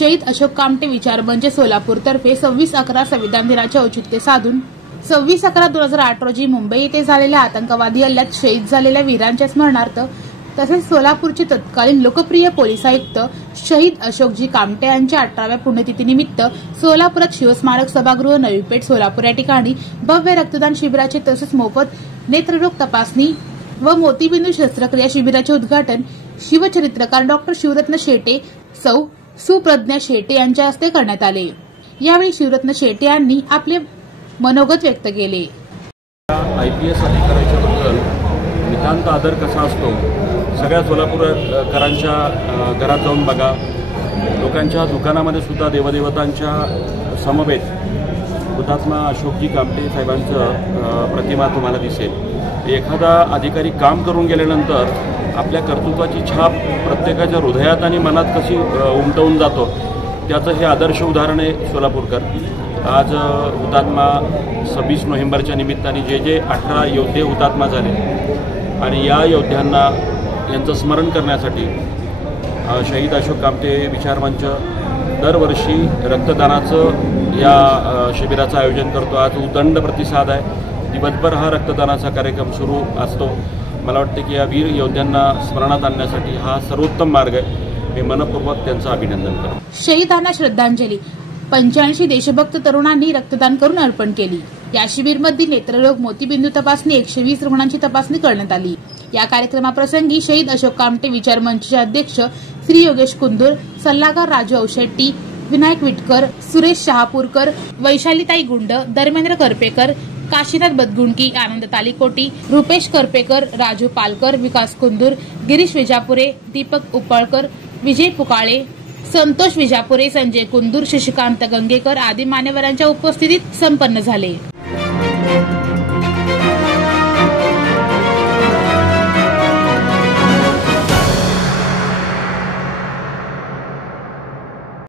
शहीद अशोक कामटे विचार मंच सोलापूर तर्फे 26/11 संविधान दिनाचे औचित्य साधून 26/11/2008 रोजी मुंबई येथे झालेल्या आतंकवादी हल्ल्यात शहीद झालेल्या वीरांच्या स्मरणार्थ तसेच सोलापूरचे तत्कालीन लोकप्रिय पोलीस आयुक्त शहीद अशोकजी कामटे यांच्या 18व्या पुण्यतिथीनिमित्त सोलापुरात शिवस्मारक सभागृह नवी पेठ सोलापूर या ठिकाणी भव्य रक्तदान शिबिराचे तसेच मोफत नेत्ररोग तपासणी व मोतीबिंदू शस्त्रक्रिया शिबिराचे उद्घाटन शिवचरित्रकार डॉक्टर शिवरत्न शेटे सौ सुप्रज्ञा शेटे यांच्या हस्ते करण्यात आले। यावेळी शिवरत्न शेटे यांनी आपले मनोगत व्यक्त केले। IPS अधिकाऱ्याच्या बद्दल नितांत आदर कसा असतो सगळ्या सोलापूरकरांच्या घरात जाऊन बघा, लोकांच्या दुकानामध्ये सुद्धा देवदेवतांच्या समवेत हुतात्मा अशोकजी कामटे साहेबांचं प्रतिमा तुम्हाला दिसेल। एखादा अधिकारी काम करून गेल्यानंतर आपल्या कर्तृत्वाची छाप प्रत्येकाच्या हृदयात आणि मनात कशी उमटवून जातो त्याचं हे आदर्श उदाहरण आहे सोलापूरकर। आज हुतात्मा 26 नोव्हेंबरच्या निमित्ताने जे 18 योद्धे हुतात्मा झाले आणि या योद्ध्यांना यांचं स्मरण करण्यासाठी शहीद अशोक कामटे विचारमंच दरवर्षी रक्तदानाचं या शिबिराचं आयोजन करतो। आज उदंड प्रतिसाद आहे, दिवसभर हा रक्तदानाचा कार्यक्रम सुरू असतो। मला वाटते की या वीर योद्ध्यांना स्मरणात आणण्यासाठी हा सर्वोत्तम मार्ग आहे। मी मनपूर्वक त्यांचं अभिनंदन करतो। शहीदांना श्रद्धांजली 85 देशभक्त तरुणांनी रक्तदान करून अर्पण केली। या शिबिरमध्ये नेत्ररोग मोतीबिंदू तपासणी 120 रुग्णांची तपासणी करण्यात आली। या कार्यक्रमाप्रसंगी शहीद अशोक कामटे विचार मंचचे अध्यक्ष श्री योगेश कुंदूर, सल्लागार राजू औशेट्टी, विनायक विटकर, सुरेश शहापूरकर, वैशालीताई गुंड, धर्मेंद्र करपेकर, काशीनाथ बदगुंडकी, आनंद तालीकोटी, रुपेश करपेकर, राजू पालकर, विकास कुंदूर, गिरीश विजापुरे, दीपक उपळकर, विजय पुकाळे, संतोष विजापुरे, संजय कुंदूर, शशिकांत गंगेकर आदी मान्यवरांच्या उपस्थितीत संपन्न झाले।